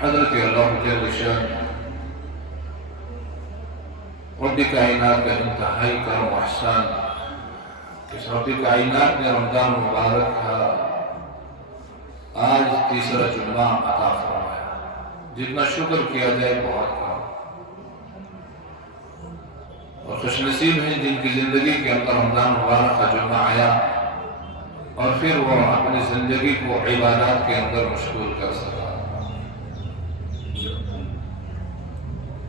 حضرت اللہ جل شان رب کائنات کا انتہائی کرم و احسان، اس رب کائنات نے رمضان مبارک کا آج تیسرا جمعہ عطا فرمایا۔ جتنا شکر کیا جائے بہت کم، اور خوش نصیب ہیں جن کی زندگی کے اندر رمضان مبارک کا جمعہ آیا اور پھر وہ اپنی زندگی کو عبادات کے اندر مشغول کر سکا۔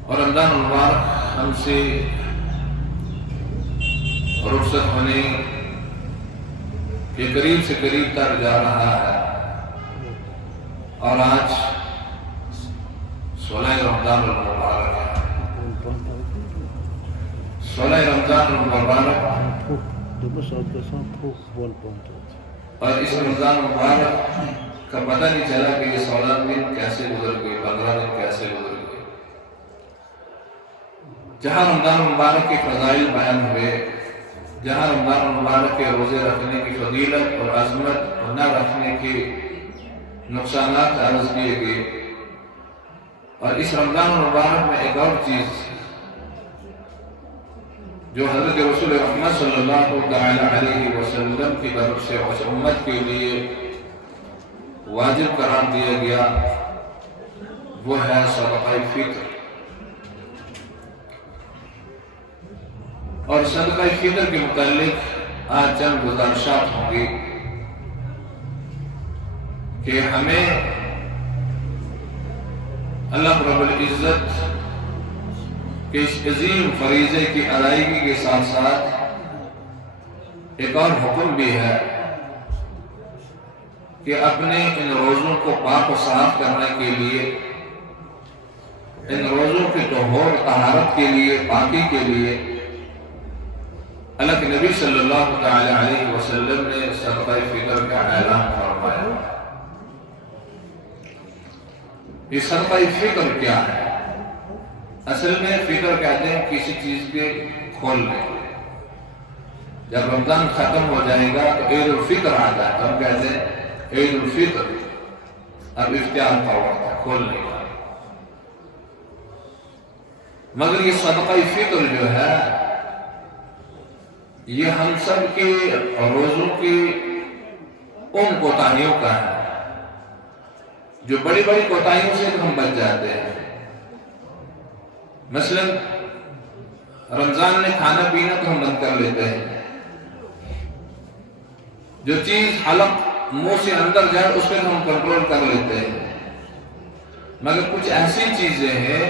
اور رمضان مبارک ہم سے رخصت ہونے کے قریب سے قریب تر جا رہا ہے، اور آج 16 رمضان المبارک ہے۔ 16 رمضان المبارک، اور اس رمضان مبارک کا پتہ نہیں چلا کہ یہ 16 دن کیسے گزر گئے، 15 دن کیسے گزر گئے۔ جہاں رمضان مبارک کے فضائل بیان ہوئے، جہاں رمضان مبارک کے روزے رکھنے کی فضیلت اور عظمت اور نہ رکھنے کے نقصانات عرض کیے گئے، اور اس رمضان مبارک میں ایک اور چیز جو حضرت رسول رحمت صلی اللہ علیہ وسلم کی طرف سے اس امت کے لیے واجب قرار دیا گیا، وہ ہے صدقہ فطر۔ اور صدقہ فطر کے متعلق آج چند گزارشات ہوں گی کہ ہمیں اللہ رب العزت کہ اس عظیم فریضے کی ادائیگی کے ساتھ ساتھ ایک اور حکم بھی ہے کہ اپنے ان روزوں کو پاک و صاف کرنے کے لیے، ان روزوں کی طہور طہارت کے لیے، پاکی کے لیے اللہ کے نبی صلی اللہ تعالی علیہ وسلم نے صدقہ فطر کا اعلان فرمایا۔ یہ صدقہ فطر کیا ہے؟ اصل میں فطر کہتے ہیں کسی چیز کے کھولنے۔ جب رمضان ختم ہو جائے گا تو عید الفطر آتا ہے، ہم کہتے ہیں عید الفطر، اب افطار کا وقت ہے کھولنے کا۔ مگر یہ صدقہ فطر جو ہے یہ ہم سب کے روزوں کی ان کوتاہیوں کا ہے جو بڑی بڑی کوتاہیوں سے ہم بچ جاتے ہیں۔ مثلا رمضان میں کھانا پینا تو ہم بند کر لیتے ہیں، جو چیز حلق منہ سے اندر جائے اس پہ ہم کنٹرول کر لیتے ہیں، مگر کچھ ایسی چیزیں ہیں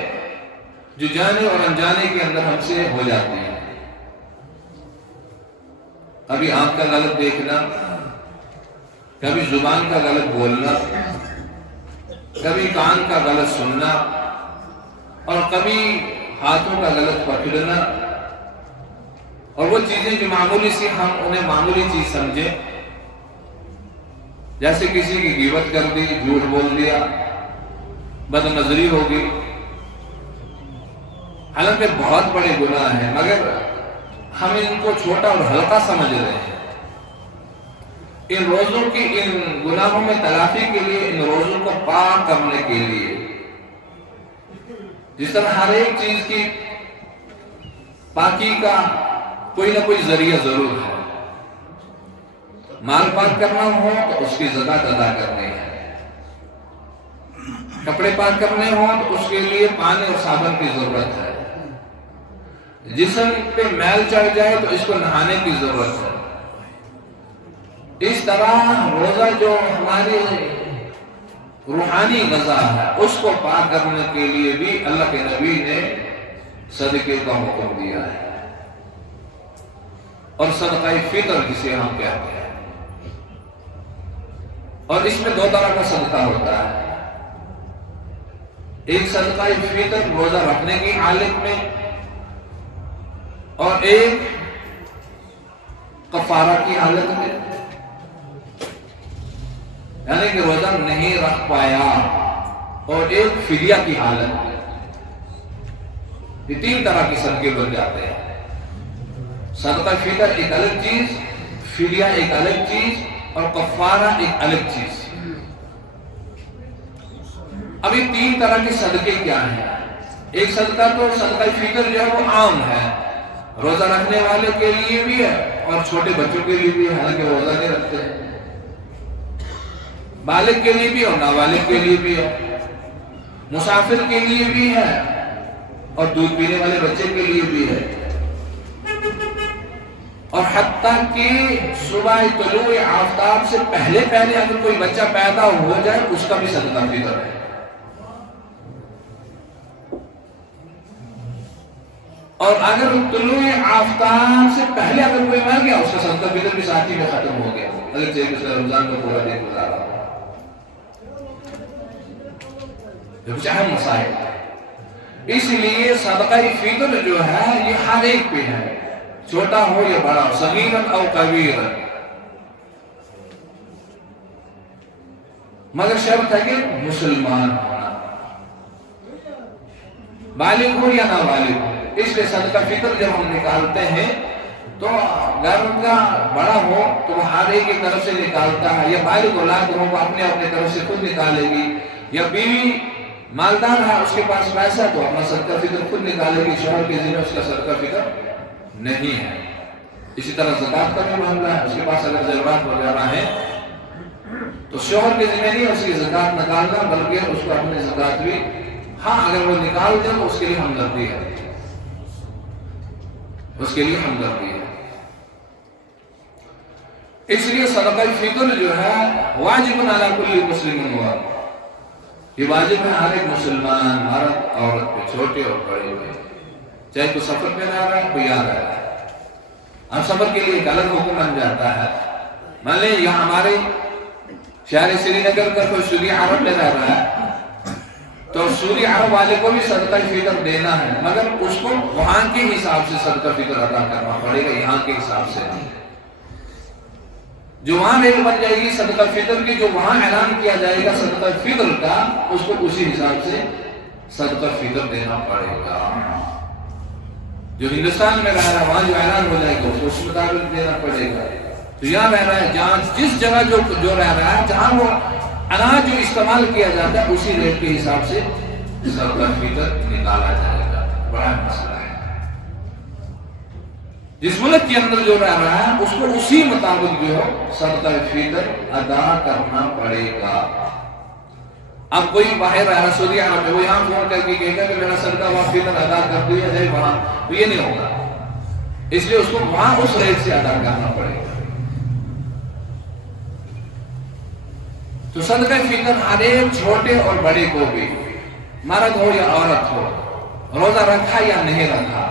جو جانے اور انجانے کے اندر ہم سے ہو جاتی ہیں۔ کبھی آنکھ کا غلط دیکھنا، کبھی زبان کا غلط بولنا، کبھی کان کا غلط سننا، اور کبھی ہاتھوں کا غلط پکڑنا، اور وہ چیزیں جو معمولی سی ہم انہیں معمولی چیز سمجھیں، جیسے کسی کی غیبت کر دی، جھوٹ بول دیا، بد نظری ہوگی، حالانکہ بہت بڑے گناہ ہیں مگر ہم ان کو چھوٹا اور ہلکا سمجھ رہے ہیں۔ ان روزوں کی ان گناہوں میں تلافی کے لیے، ان روزوں کو پاک کرنے کے لیے، جس طرح ہر ایک چیز کی پاکی کا کوئی نہ کوئی ذریعہ ضرور ہے۔ مال پاک کرنا ہو تو اس کی زکات ادا کرنی ہے، کپڑے پاک کرنے ہو تو اس کے لیے پانی اور صابن کی ضرورت ہے، جسم پہ میل چڑھ جائے تو اس کو نہانے کی ضرورت ہے۔ اس طرح روزہ جو ہماری روحانی غذا ہے اس کو پاک کرنے کے لیے بھی اللہ کے نبی نے صدقے کا حکم دیا ہے، اور صدقہ فطر جسے ہم کہتے ہیں۔ اور اس میں دو طرح کا صدقہ ہوتا ہے، ایک صدقہ فطر روزہ رکھنے کی حالت میں، اور ایک کفارہ کی حالت میں، یعنی کہ روزہ نہیں رکھ پایا، اور ایک فدیہ کی حالت میں۔ یہ تین طرح کے صدقے بن جاتے ہیں، صدقہ فطر ایک الگ چیز، فدیہ ایک الگ چیز، اور کفارہ ایک الگ چیز۔ اب یہ 3 طرح کے صدقے کیا ہیں؟ ایک صدقہ تو صدقہ فطر جو ہے وہ عام ہے، روزہ رکھنے والے کے لیے بھی ہے اور چھوٹے بچوں کے لیے بھی ہے، حالانکہ روزہ نہیں رکھتے ہیں، بالغ کے لیے بھی اور نابالغ کے لیے بھی ہے، مسافر کے لیے بھی ہے اور دودھ پینے والے بچے کے لیے بھی ہے، اور حتیٰ کہ صبح طلوع آفتاب سے پہلے اگر کوئی بچہ پیدا ہو جائے اس کا بھی صدقہ فطر ہے، اور اگر طلوع آفتاب سے پہلے اگر کوئی مر گیا اس کا صدقہ فطر بھی ساتھ ہی میں ختم ہو گیا، اگر رمضان کا پورا دن گزارا ہو۔ کچھ اہم مسائل، اس لیے صدقہ فطر جو ہے یہ ہر ایک پہ ہے، چھوٹا ہو یا بڑا، صغیرا او کبیرا، مگر شرط ہے کہ مسلمان ہونا، بالغ ہو یا نابالغ ہو۔ اس لیے صدقہ فطر جب ہم نکالتے ہیں تو گھر کا بڑا ہو تو وہ ہر ایک کی طرف سے نکالتا ہے، یا بالغ اولاد ہو وہ اپنے طرف سے خود نکالے گی، یا بیوی مالدار ہے اس کے پاس پیسہ تو اپنا صدقہ فطر خود نکالے گی، شوہر کے ذمہ اس کا صدقہ فطر نہیں ہے۔ اسی طرح زکوٰۃ کا بھی معاملہ ہے، اس کے پاس اگر ضروریات وغیرہ ہیں تو شوہر کے ذمہ نہیں اس کی زکوٰۃ نکالنا، بلکہ اس کو اپنی زکوٰۃ بھی، ہاں اگر وہ نکال دے تو اس کے لیے ہمدردی ہے، اس کے لیے ہمدردی ہے۔ اس لیے صدقہ فطر جو ہے واجب علی کل مسلم ہوا، یہ واجب ہے ہر ایک مسلمان، مرد عورت پہ، چھوٹے اور بڑے پہ، چاہے کوئی سفر پہ رہ رہا ہے کوئی آ رہا ہے۔ اب سفر کے لیے ایک الگ حکم بن جاتا ہے، مان لیں یہاں ہمارے شہر سری نگر کا کوئی سعودی عرب میں رہ رہا ہے تو سعودی عرب والے کو بھی صدقہ فطر دینا ہے، مگر اس کو وہاں کے حساب سے صدقہ فطر ادا کرنا پڑے گا، یہاں کے حساب سے نہیں۔ جو وہاں ریل بن جائے گی صدقہ فطر کی، جو وہاں اعلان کیا جائے گا صدقہ فطر کا، اس کو اسی حساب سے صدقہ فطر دینا پڑے گا۔ جو ہندوستان میں رہ رہا ہے وہاں جو اعلان ہو جائے گا اس کو اس مطابق دینا پڑے گا۔ تو یہاں رہ رہا ہے جہاں جس جگہ جو رہ رہا ہے جہاں وہ اناج جو استعمال کیا جاتا ہے اسی ریٹ کے حساب سے صدقہ فطر نکالا جائے گا۔ بڑا مسئلہ ہے، جس ملک کے اندر جو رہ رہا ہے اس کو اسی مطابق جو ہے صدقہ فطر ادا کرنا پڑے گا۔ اب کوئی باہر رہ رہا سعودی عرب میں، وہ یہاں فون کر کے کہے گا کہ میرا صدقہ وہاں فطر ادا کر دیا جائے وہاں، تو یہ نہیں ہوگا، اس لیے اس کو وہاں اس ریٹ سے ادا کرنا پڑے گا۔ تو صدقہ فطر ہر ایک چھوٹے اور بڑے کو بھی، مرد ہو یا عورت ہو، روزہ رکھا یا نہیں رکھا،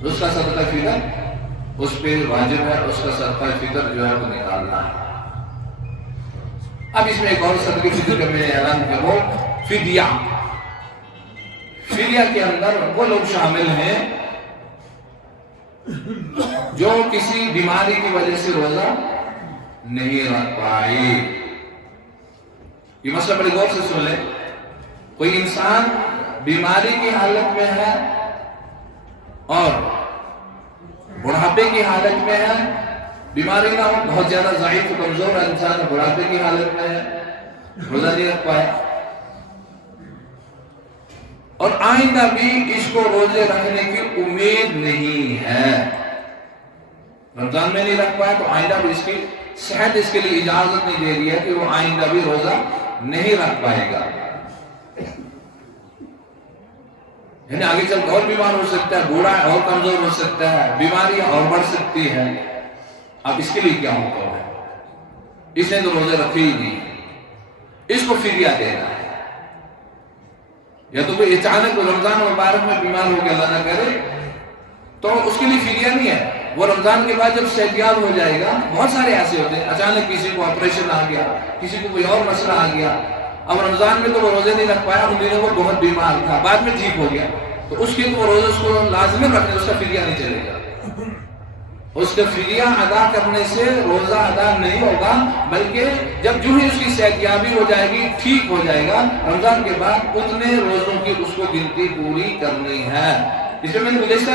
اس کا صدقہ فطر اس پہ واجب ہے، اس کا صدقہ فطر جو ہے وہ نکالنا ہے۔ اب اس میں ایک اور صدقہ فطر کا میں نے اعلان کیا، وہ فدیہ۔ فدیہ کے اندر وہ لوگ شامل ہیں جو کسی بیماری کی وجہ سے روزہ نہیں رکھ پائے۔ یہ مسئلہ بڑی غور سے سن لیں، کوئی انسان بیماری کی حالت میں ہے اور بڑھاپے کی حالت میں ہے، بیماری نہ ہو، بہت زیادہ ضعیف و کمزور انسان بڑھاپے کی حالت میں ہے، روزہ نہیں رکھ پائے، اور آئندہ بھی اس کو روزے رکھنے کی امید نہیں ہے، رمضان میں نہیں رکھ پائے تو آئندہ بھی اس کی صحت اس کے لیے اجازت نہیں دے رہی ہے کہ وہ آئندہ بھی روزہ نہیں رکھ پائے گا، یعنی آگے چل کر اور بیمار ہو سکتا ہے، بوڑھا ہے اور کمزور ہو سکتا ہے، بیماریاں اور بڑھ سکتی ہے۔ اب اس کے لیے کیا حکم ہے؟ اس نے تو روزے رکھے ہی نہیں، اس کو فدیہ دینا ہے۔ یا تو کوئی اچانک رمضان مبارک میں بیمار ہو کے اللہ نہ کرے تو اس کے لیے فدیہ نہیں ہے، وہ رمضان کے بعد جب صحتیاب ہو جائے گا، بہت سارے ایسے ہوتے ہیں اچانک کسی کو آپریشن آ گیا، کسی کو کوئی اور مسئلہ آ گیا، اب رمضان میں تو وہ روزے نہیں رکھ پایا، ان دنوں وہ بہت بیمار تھا، بعد میں ٹھیک ہو گیا، تو اس کے تو روزے اس کو لازمی رکھنے، اس کا فدیہ نہیں چلے گا، اس کا فدیہ ادا کرنے سے روزہ ادا نہیں ہوگا، بلکہ جب جو ہی اس کی صحتیابی ہو جائے گی، ٹھیک ہو جائے گا، رمضان کے بعد اتنے روزوں کی اس کو گنتی پوری کرنی ہے۔ اس میں نے گزشتہ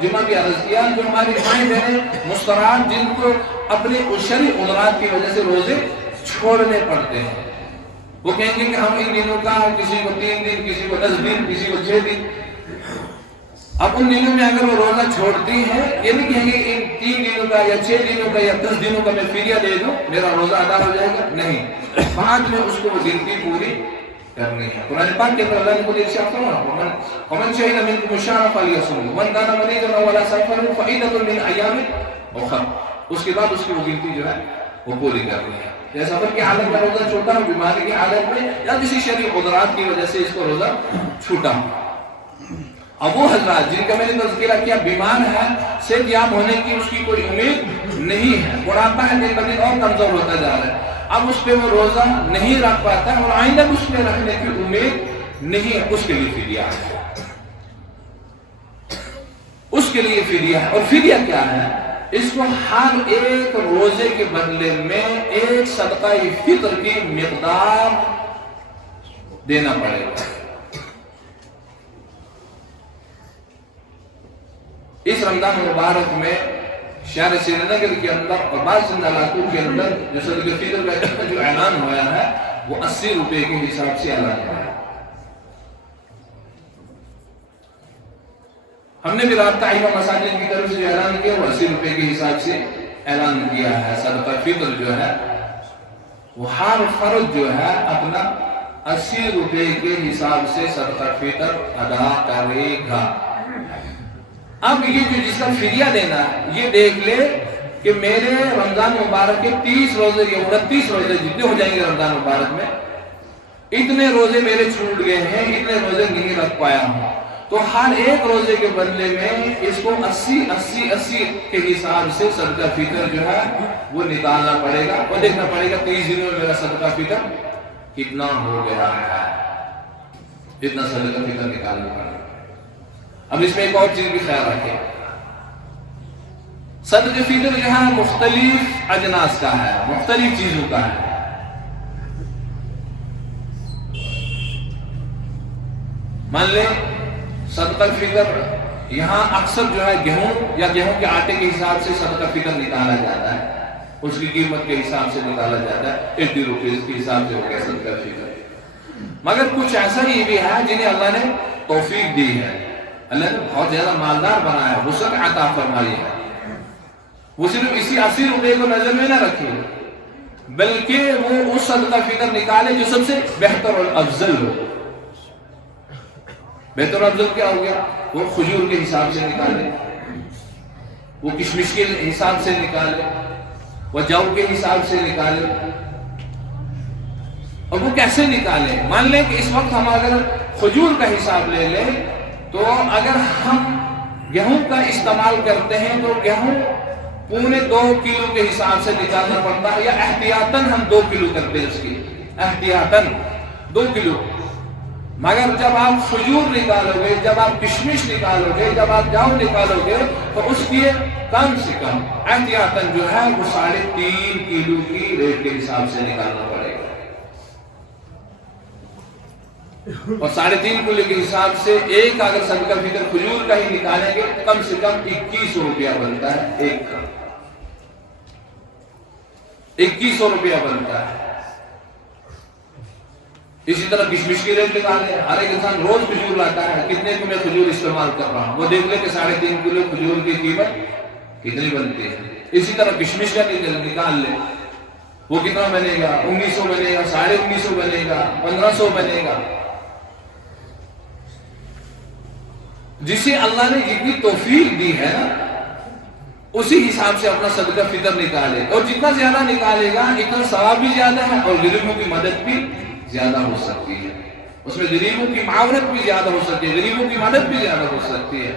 جمعہ بھی عرض کیا، جو ہماری مائیں بہنیں مسترات جن کو اپنے شرعی عذرات کی وجہ سے روزے چھوڑنے پڑتے ہیں، وہ کہیں گے کہ ہم ان دنوں کا کسی کو 3 دن، کسی کو 10 دن، کسی کو 6 دن. اب ان دنوں میں اگر وہ روزہ چھوڑتی ہیں، یہ نہیں کہیں گے ان 3 دنوں کا یا 6 دنوں کا یا 10 دنوں کا میں فدیہ دے دوں میرا روزہ ادا ہو جائے گا. نہیں، بعد میں اس کو وہ گنتی پوری کرنی ہے. قرآن پاک کے اندر اللہ نے خود ارشاد فرمایا ومن شهد منكم الشهر فليصمه ومن كان مريضا او على سفر فعدة من ايام اخر. اس کے بعد اس کی وہ گنتی جو ہے وہ پوری کرنی ہے. یا سفر کی حالت میں روزہ چھوٹا ہو، بیماری کی حالت میں، یا کسی شرعی عذرات کی وجہ سے اس کو روزہ چھوٹا ہو. اب وہ حضرات جن کا میں نے تذکرہ کیا بیمار ہے، صحت یاب ہونے کی اس کی کوئی امید نہیں ہے، بڑھاپا ہے، دن بدن اور کمزور ہوتا جا رہا ہے، اب اس پہ وہ روزہ نہیں رکھ پاتا ہے اور آئندہ اس پہ رکھنے کی امید نہیں ہے، اس کے لیے فدیہ ہے. اس کے لیے فدیہ ہے. اور فدیہ کیا ہے؟ اس کو ہر ایک روزے کے بدلے میں ایک صدقہ فطر کی مقدار دینا پڑے گا. اس رمضان مبارک میں شہر سری نگر کے اندر اور بعض علاقوں کے اندر جو صدقہ فطر کا جو اعلان ہوا ہے وہ 80 روپے کے حساب سے اعلان ہوا ہے. ہم نے بھی رابطہ اہل مساجد کی طرف سے جو اعلان کیا وہ 80 روپے کے حساب سے اعلان کیا ہے. صدقہ فطر جو ہے وہ ہر فرد جو ہے اپنا 80 روپے کے حساب سے صدقہ فطر ادا کرے گا. اب یہ جو جس کا فدیہ دینا ہے یہ دیکھ لے کہ میرے رمضان مبارک کے 30 روزے یا 29 روزے جتنے ہو جائیں گے رمضان مبارک میں، اتنے روزے میرے چھوٹ گئے ہیں، اتنے روزے نہیں رکھ پایا ہوں. تو ہر ایک روزے کے بدلے میں اس کو 80 کے حساب سے صدقہ فطر جو ہے وہ نکالنا پڑے گا اور دیکھنا پڑے گا 30 دنوں میں میرا صدقہ فطر کتنا ہو گیا ہے. اتنا صدقہ فطر نکالنا پڑے گا. اب اس میں ایک اور چیز بھی خیال رکھیں، صدقہ فطر جو ہے مختلف اجناس کا ہے، مختلف چیزوں کا ہے. مان لیں صدقہ فطر یہاں اکثر جو ہے گیہوں یا گیہوں کے آٹے کے حساب سے صدقہ فطر نکالا جاتا ہے، اس کی قیمت کے حساب سے نکالا جاتا ہے، 80 روپے کے حساب سے ہو گیا صدقہ فطر. مگر کچھ ایسا ہی بھی ہے جنہیں اللہ نے توفیق دی ہے، اللہ نے بہت زیادہ مالدار بنایا ہے، وسعت عطا فرمائی ہے. وہ صرف اسی 80 روپے کو نظر میں نہ رکھے بلکہ وہ اس صدقہ فطر نکالے جو سب سے بہتر اور افضل ہو. بہتر اور افضل کیا ہو گیا؟ وہ کھجور کے حساب سے نکالے، وہ کشمش کے حساب سے نکالے، وہ جو کے حساب سے نکالے. اور وہ کیسے نکالے؟ مان لیں کہ اس وقت ہم اگر کھجور کا حساب لے لیں تو اگر ہم گیہوں کا استعمال کرتے ہیں تو گیہوں 2.25 کلو کے حساب سے نکالنا پڑتا ہے، یا احتیاطاً ہم 2 کلو کرتے ہیں، اس کی احتیاطاً 2 کلو. مگر جب آپ کھجور نکالو گے، جب آپ کشمش نکالو گے، جب آپ جو نکالو گے تو اس کی کم سے کم احتیاطاً جو ہے وہ 3.5 کلو کی ریٹ کے حساب سے نکالنا پڑے گا. اور 3.5 کلو کے حساب سے ایک اگر صدقہ فطر کھجور کا ہی نکالیں گے کم سے کم 2100 روپیہ بنتا ہے. ایک کا 2100 روپیہ بنتا ہے. اسی طرح کشمش کی ریٹ نکالیں. ہر ایک انسان روز کھجور لاتا ہے، کتنے کو میں کھجور استعمال کر رہا ہوں، وہ دیکھ لے کہ 3.5 کلو کھجور کی قیمت کتنی بنتی ہے. اسی طرح کشمش کا نکال لے، وہ کتنا بنے گا؟ 1900 بنے گا، 1950 بنے گا، 1500 بنے گا. جسے اللہ نے جتنی توفیق دی ہے نا اسی حساب سے اپنا صدقہ فطر نکالے، اور جتنا زیادہ نکالے گا اتنا ثواب بھی زیادہ ہے اور غریبوں کی مدد بھی زیادہ ہو سکتی ہے. اس میں غریبوں کی معاونت بھی زیادہ ہو سکتی ہے، غریبوں کی مدد بھی زیادہ ہو سکتی ہے.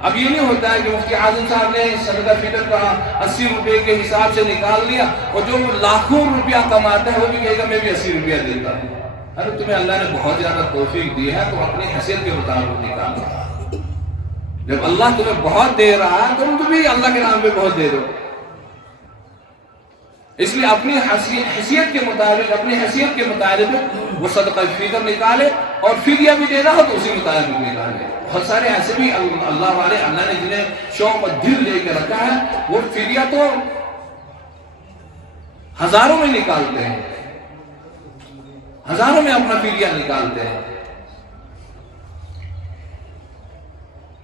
اب یہ نہیں ہوتا ہے کہ مفتی اعظم صاحب نے صدقہ فطر کا 80 روپے کے حساب سے نکال لیا اور جو لاکھوں روپیہ کماتا ہے وہ بھی کہے گا میں بھی 80 روپیہ دیتا ہوں. ارے تمہیں اللہ نے بہت زیادہ توفیق دی ہے تو اپنی حیثیت کے مطابق نکالو. جب اللہ تمہیں بہت دے رہا ہے تم بھی اللہ کے نام پہ بہت دے دو. اس لیے اپنی حیثیت کے مطابق، اپنی حیثیت کے مطابق وہ صدقہ فطر نکالے، اور فدیہ بھی دینا ہو تو اسی مطابق نکالے. بہت سارے ایسے بھی اللہ والے اللہ نے جنہیں شوق اور دل لے کے رکھا ہے وہ فدیہ تو 1000 میں نکالتے ہیں. ہزاروں میں اپنا فدیہ نکالتے ہیں.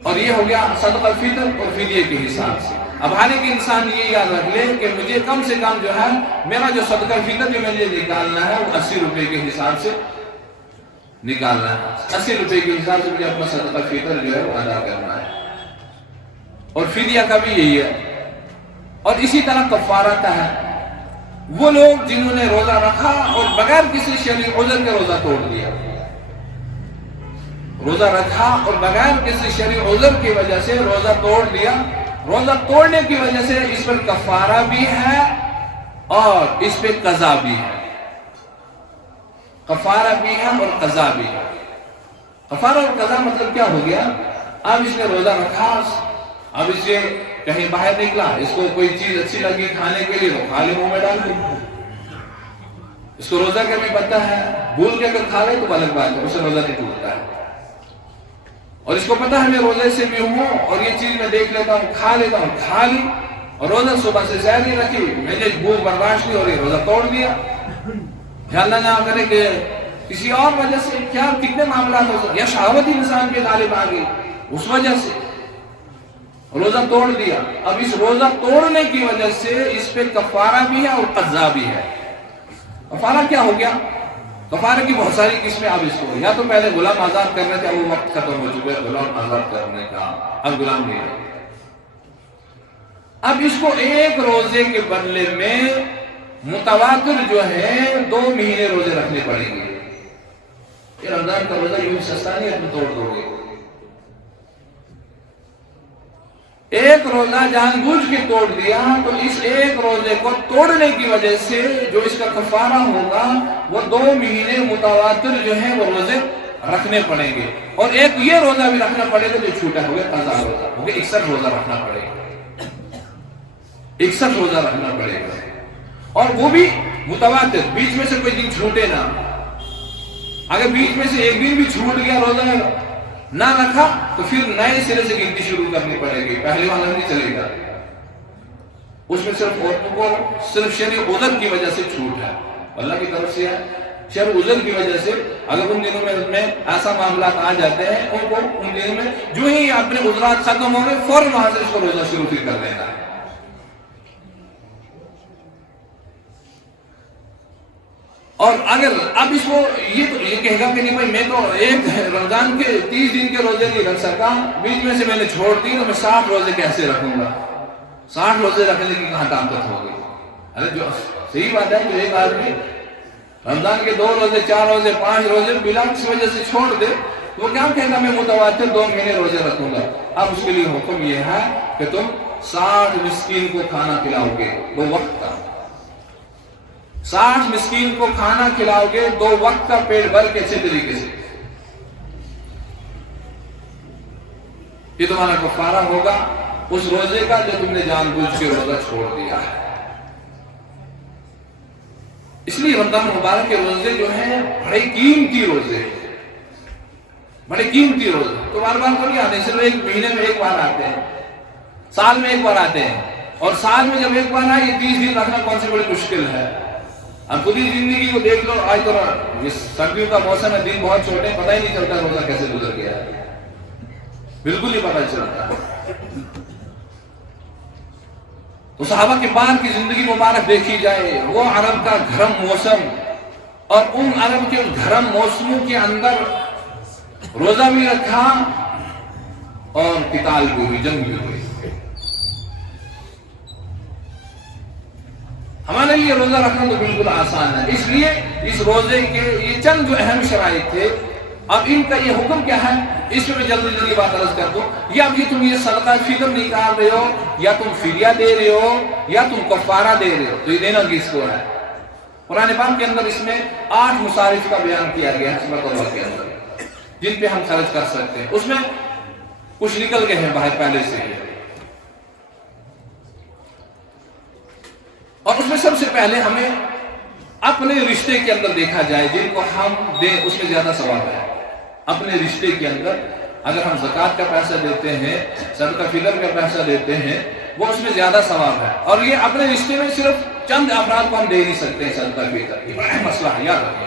اور یہ ہو گیا صدقہ فطر اور فدیے کے حساب سے. اب ہر ایک انسان یہ یاد رکھ لے کہ مجھے کم سے کم جو ہے میرا جو صدقہ فطر جو مجھے نکالنا ہے وہ 80 روپے کے حساب سے نکالنا ہے. 80 روپے کے حساب سے مجھے اپنا صدقہ فطر جو ہے وہ ادا کرنا ہے. اور فدیہ کا بھی یہی ہے. اور اسی طرح کفارہ کا ہے. وہ لوگ جنہوں نے روزہ رکھا اور بغیر کسی شرعی عذر کے روزہ توڑ دیا. روزہ رکھا اور بغیر کسی شرعی عذر کی وجہ سے روزہ توڑ دیا. روزہ توڑنے کی وجہ سے اس پر کفارہ بھی ہے اور اس پہ قضا بھی ہے. کفارہ بھی ہے اور قضا بھی ہے. کفارہ اور قضا مطلب کیا ہو گیا؟ اب اس نے روزہ رکھا، اب اس سے کہیں باہر نکلا، اس کو کوئی چیز اچھی لگی کھانے کے لیے تو کھا لے، منہ میں ڈال دے. اس کو روزہ کا بھی پتہ ہے، بھول کے اگر کھا لے تو الگ بات ہے، اسے روزہ نہیں ٹوٹتا ہے. اور اس کو پتہ ہے میں روزے سے بھی ہوں اور یہ چیز میں دیکھ لیتا ہوں، کھا لیتا ہوں، کھا لی اور روزہ صبح سے سحر نہیں رکھی، میں نے بھوک برداشت کی اور یہ روزہ توڑ دیا. اللہ نہ کرے کہ کسی اور وجہ سے، کیا کتنے معاملات ہو سکتے، یا شہوت انسان کے غالب آ گئی اس وجہ سے روزہ توڑ دیا. اب اس روزہ توڑنے کی وجہ سے اس پہ کفارہ بھی ہے اور قضا بھی ہے. کفارہ کیا ہو گیا؟ کفارے کی بہت ساری قسمیں. اب اس کو یا تو پہلے غلام آزاد کرنے کا وہ وقت ختم ہو چکا ہے غلام آزاد کرنے کا، اب غلام نہیں ہے. اب اس کو ایک روزے کے بدلے میں متواتر جو ہے 2 مہینے روزے رکھنے پڑیں گے. یہ رمضان کا روزہ یوں سستا نہیں ہے تم توڑ دو گے. ایک روزہ جان بوجھ کے توڑ دیا تو اس ایک روزے کو توڑنے کی وجہ سے جو اس کا کفارہ ہوگا وہ 2 مہینے متواتر جو ہیں وہ روزے رکھنے پڑیں گے. اور ایک یہ روزہ بھی رکھنا پڑے گا جو چھوٹا ہو گیا، قضا روزہ ہو گیا. 61 روزہ رکھنا پڑے گا، 61 روزہ رکھنا پڑے گا. اور وہ بھی متواتر، بیچ میں سے کوئی دن چھوٹے نہ. اگر بیچ میں سے ایک دن بھی چھوٹ گیا روزہ نہ رکھا تو پھر نئے سرے سے گنتی شروع کرنی پڑے گی، پہلے والا نہیں چلے گا. اس میں صرف عورتوں کو صرف شرعی عذر کی وجہ سے چھوٹ ہے، اللہ کی طرف سے ہے. شرعی عذر کی وجہ سے اگر ان دنوں میں ایسا معاملات آ جاتے ہیں ان کو ان دنوں میں جو ہی اپنے عذرات ختم ہو گئے فوراً وہاں سے اس کو روزہ شروع کر دینا ہے. اور اگر اب اس کو یہ کہے گا کہ نہیں بھائی میں تو ایک رمضان کے 30 دن کے روزے نہیں رکھ سکا، بیچ میں سے میں نے چھوڑ دی تو میں 60 روزے کیسے رکھوں گا؟ 60 روزے رکھنے کی کہاں طاقت ہوگی؟ ارے جو صحیح بات ہے کہ ایک آدمی رمضان کے 2 روزے 4 روزے 5 روزے بلا کسی وجہ سے چھوڑ دے تو وہ کیا کہے گا میں متواتر 2 مہینے روزے رکھوں گا. اب اس کے لیے حکم یہ ہے کہ تم 60 مسکین کو کھانا کھلاؤ گے 2 وقت کا. 60 مسکین کو کھانا کھلاؤ گے 2 وقت کا پیٹ بھر کے اچھے طریقے سے. یہ تمہارا کفارہ ہوگا اس روزے کا جو تم نے جان بوجھ کے روزہ چھوڑ دیا ہے. اس لیے رمضان مبارک کے روزے جو ہیں بڑے قیمتی روزے، بڑے قیمتی روزے. تو بار بار تو نہیں آتے، صرف ایک مہینے میں ایک بار آتے ہیں، سال میں ایک بار آتے ہیں. اور سال میں جب ایک بار آئے یہ 30 دن رکھنا کون سی بڑی مشکل ہے. اب خود ہی زندگی کو دیکھ لو، آج تو یہ سردیوں کا موسم ہے، دن بہت چھوٹے، پتہ ہی نہیں چلتا روزہ کیسے گزر گیا ہے، بالکل ہی پتہ چلتا. تو صحابہ کے بعد کی زندگی مبارک دیکھی جائے، وہ عرب کا گرم موسم اور ان عرب کے گرم موسموں کے اندر روزہ بھی رکھا اور قتال بھی ہوئی، جنگ بھی ہوئی. ہمارے لیے روزہ رکھنا تو بالکل آسان ہے. اس لیے اس روزے کے یہ چند جو اہم شرائط تھے، اب ان کا یہ حکم کیا ہے اس میں جلدی جلدی بات عرض کر دوں. یا اب یہ تم یہ صدقہ فطر نکال رہے ہو، یا تم فدیہ دے رہے ہو، یا تم کفارہ دے رہے ہو، تو یہ دینا کس کو ہے؟ قرآن پاک کے اندر اس میں 8 مصارف کا بیان کیا گیا ہے سورۃ توبہ کے اندر، جن پہ ہم خرچ کر سکتے ہیں. اس میں کچھ نکل گئے ہیں باہر پہلے سے ہی. اور اس میں سب سے پہلے ہمیں اپنے رشتے کے اندر دیکھا جائے، جن کو ہم دیں اس میں زیادہ ثواب ہے. اپنے رشتے کے اندر اگر ہم زکوٰۃ کا پیسہ دیتے ہیں، صدقہ فطر کا پیسہ دیتے ہیں، وہ اس میں زیادہ ثواب ہے. اور یہ اپنے رشتے میں صرف چند افراد کو ہم دے نہیں سکتے ہیں صدقہ فطر، یہ بڑا مسئلہ ہے، یاد رکھیں.